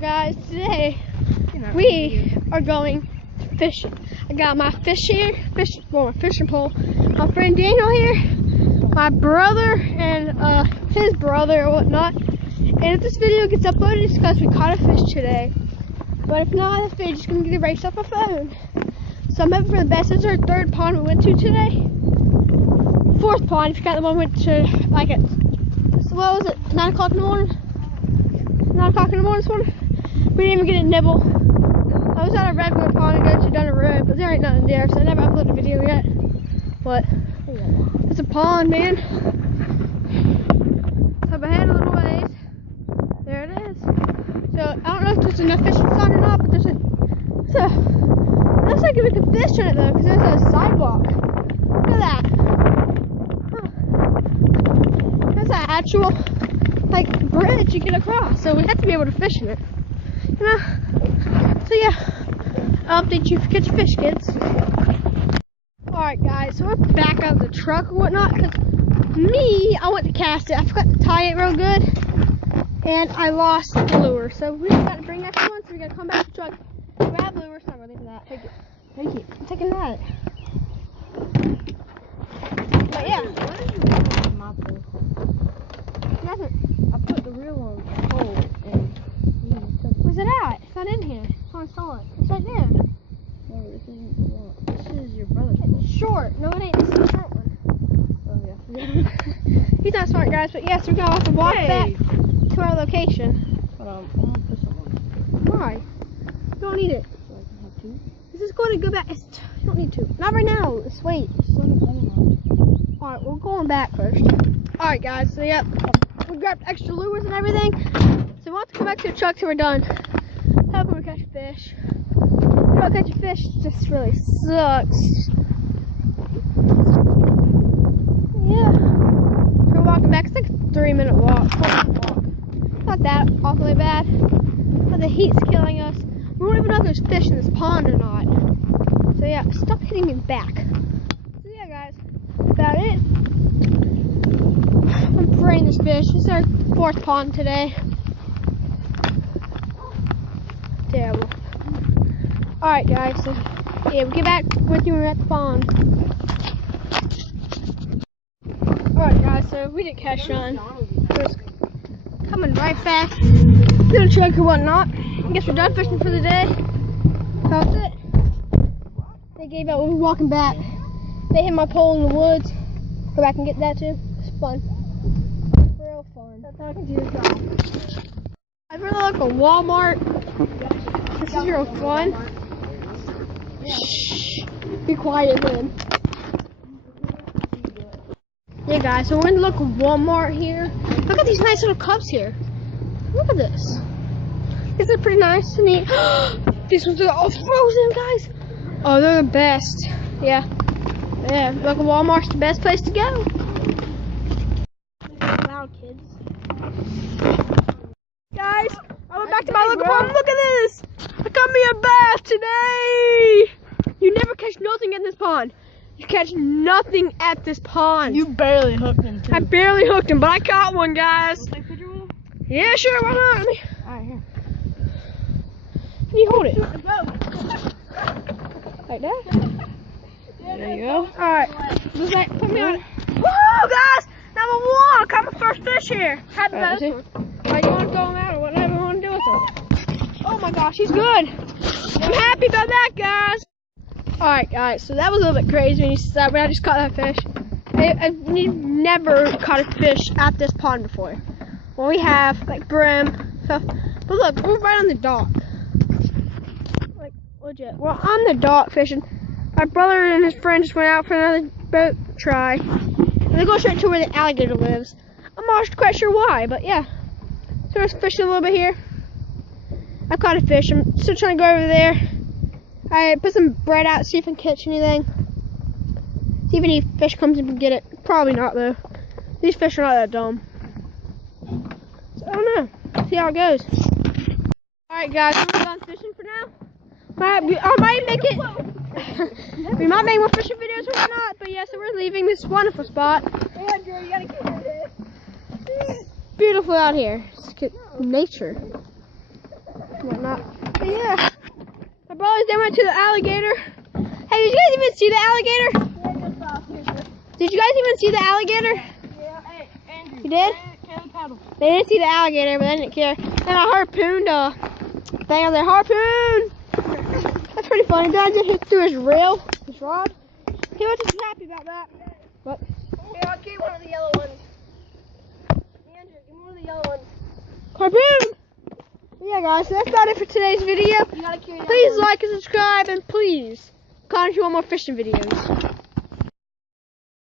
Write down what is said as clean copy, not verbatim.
Guys, today we are going fishing. I got my fish here, my fishing pole. My friend Daniel here, my brother and his brother or whatnot. And if this video gets uploaded, it's because we caught a fish today. But if not, the fish is going to get erased off my phone. So I'm hoping for the best. This is our third pond we went to today. Fourth pond, if you got the one we went to, like at, so what was it, 9 o'clock in the morning? 9 o'clock in the morning this morning? We didn't even get a nibble. I was at a regular pond and go to down the road, but there ain't nothing there, so I never uploaded a video yet. But it's a pond, man. Up ahead a little ways. There it is. So I don't know if there's enough fish inside or not, but there's a. It looks like we could fish on it though, because there's a sidewalk. Look at that. Huh. That's an actual bridge you get across, so we have to be able to fish in it. You know? So yeah, I'll update you if you catch a fish, kids. Alright guys, so we're back out of the truck or whatnot, because I went to cast it. I forgot to tie it real good, and I lost the lure. So we just got to bring that one, so we got to come back to the truck, grab the lure. It's not really for that. Take it. Take it. I'm taking that. But yeah. I put the real one on the pole and where's it at? It's not in here. I saw it. It's right there. No, this isn't the one. This is your brother's pole. It's short. No, it ain't. This is the short one. Oh yeah. He's not smart, guys, but yes, we're gonna have to walk back to our location. But I'm gonna put some on it. Why? You don't need it. So I can have two. This is going to go back. You don't need to. Not right now. Let's wait. Alright, we're going back first. Alright, guys, so yep. We grabbed extra lures and everything. So we'll have to come back to the truck till we're done. Hoping we catch a fish. If we don't catch a fish, it just really sucks. Yeah. So we're walking back. It's like a 3-minute walk. 4-minute walk. Not that awfully bad. But the heat's killing us. We don't even know if there's fish in this pond or not. So yeah, stop hitting me back. So yeah, guys, that's about it. I'm spraying this fish. This is our 4th pond today. Terrible. Alright guys, so yeah, we'll get back with you when we're at the pond. Alright guys, so we didn't catch none. It was coming right fast. Little truck or whatnot. I guess we're done fishing for the day. That's it. They gave out when we were walking back. They hit my pole in the woods. Go back and get that too. It's fun. Real fun. That's how I can do this job. I really like a Walmart. This is real fun. Shh. Be quiet then. Yeah guys, so we're in the local Walmart here. Look at these nice little cups here. Look at this. These are pretty nice and neat. These ones are all frozen, guys. Oh, they're the best. Yeah. Yeah, local Walmart's the best place to go. Loud kids. Guys, I went back to my local pond. Look at this. I got me a bass today. You never catch nothing in this pond. You catch nothing at this pond. You barely hooked him too. I barely hooked him, but I caught one, guys. Take a picture with him? Yeah, sure, why not? Alright, here. Can you hold it? Like that? There you go. Alright. Put me on it. Woo, guys! Number 1! Caught my first fish here. Had the best one. Alright, you want to throw him out or whatever you want to do with him? Oh my gosh, he's good. I'm happy about that, guys. Alright, guys, so that was a little bit crazy when you said when I just caught that fish. I've never caught a fish at this pond before. Well, we have, like, brim, stuff. But look, we're right on the dock. Like, legit. We're on the dock fishing. My brother and his friend just went out for another boat try. And they go straight to where the alligator lives. I'm not quite sure why, but yeah. So we're fishing a little bit here. I caught a fish. I'm still trying to go over there. I put some bread out, see if I can catch anything. See if any fish comes and get it. Probably not, though. These fish are not that dumb. So, I don't know. See how it goes. Alright, guys, we're done fishing for now. I might make it. We might make more fishing videos or whatnot, but yeah, so we're leaving this wonderful spot. Yeah, Drew, you gotta keep it. Beautiful out here. It's nature. whatnot. But yeah, my brothers, they went to the alligator. Hey, did you guys even see the alligator? Did you guys even see the alligator? Yeah, hey, Andrew. You did? Can the paddle. They didn't see the alligator, but they didn't care. And I harpooned thing. I was like, harpoon! That's pretty funny. Then I just hit through his reel, his rod. He wasn't too happy about that. But Here, I'll give you one of the yellow ones. Andrew, give me one of the yellow ones. harpoon! Yeah, guys, so that's about it for today's video. You gotta carry that Please one. like and subscribe, and please comment if you want more fishing videos.